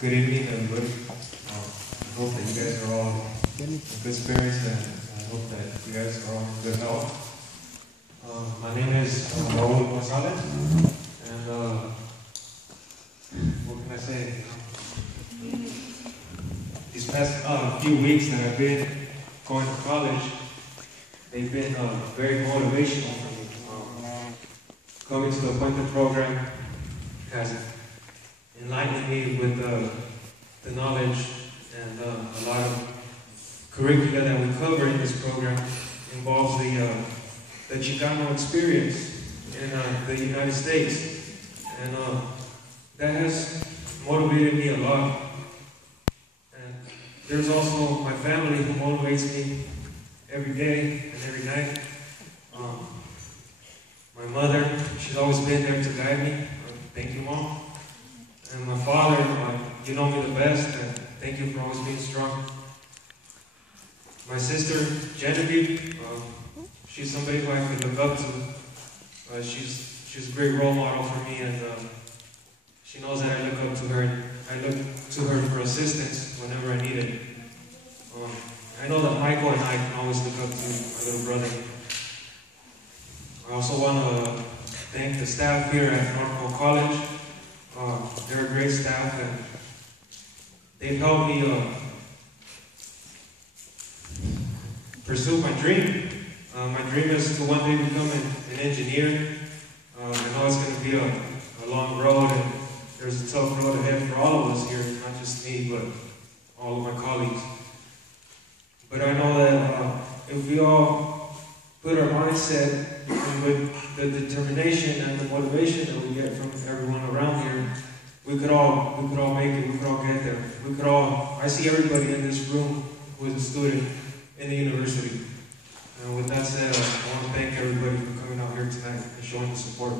Good evening, everybody. I hope that you guys are all in good spirits, and I hope that you guys are all in good health. My name is Raul Gonzalez, and what can I say? These past few weeks that I've been going to college, they've been very motivational for me. Coming to the appointment program has enlightened me with the knowledge and a lot of curricula that we cover in this program involves the Chicano experience in the United States, and that has motivated me a lot. And there's also my family who motivates me every day and every night. My mother, she's always been there to guide me. Thank you, Mom. And my father, you know me the best, and thank you for always being strong. My sister, Genevieve, she's somebody who I can look up to. She's a great role model for me, and she knows that I look up to her. I look to her for assistance whenever I need it. I know that Michael and I can always look up to my little brother. I also want to thank the staff here at Northville College. They're a great staff, and they've helped me pursue my dream. My dream is to one day become an engineer. I know it's going to be a long road, and there's a tough road ahead for all of us here, not just me, but all of my colleagues. But I know that if we all put our mindset and with the determination and the motivation that we get from everyone around here, we could all make it, we could all get there. I see everybody in this room who is a student in the university. And with that said, I want to thank everybody for coming out here tonight and showing the support.